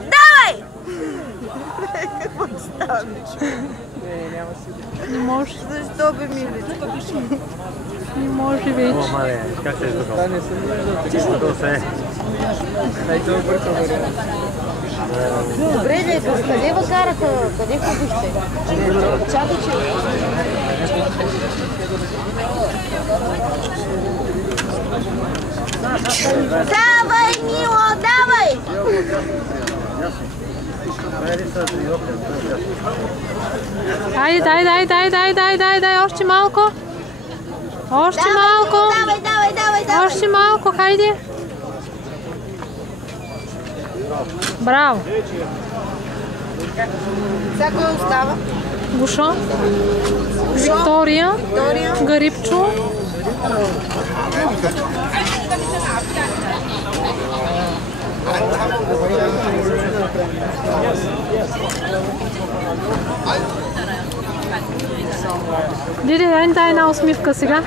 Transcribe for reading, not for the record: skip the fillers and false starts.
Давай! Какво ти става, Мичо? Не може. Защо бе, миличко? Не може вече. О, мале, как се издухал? Издухал се. Добре, де, къде ва караха? Къде ходихте? Чакай, че... Давай, Мило, давай! Айде, дай, още малко. Още малко. Давай. Още малко, хайде. Браво. Сега кой остава? Гушо. Виктория. Гарипчо. Диди, дай една усмивка сега.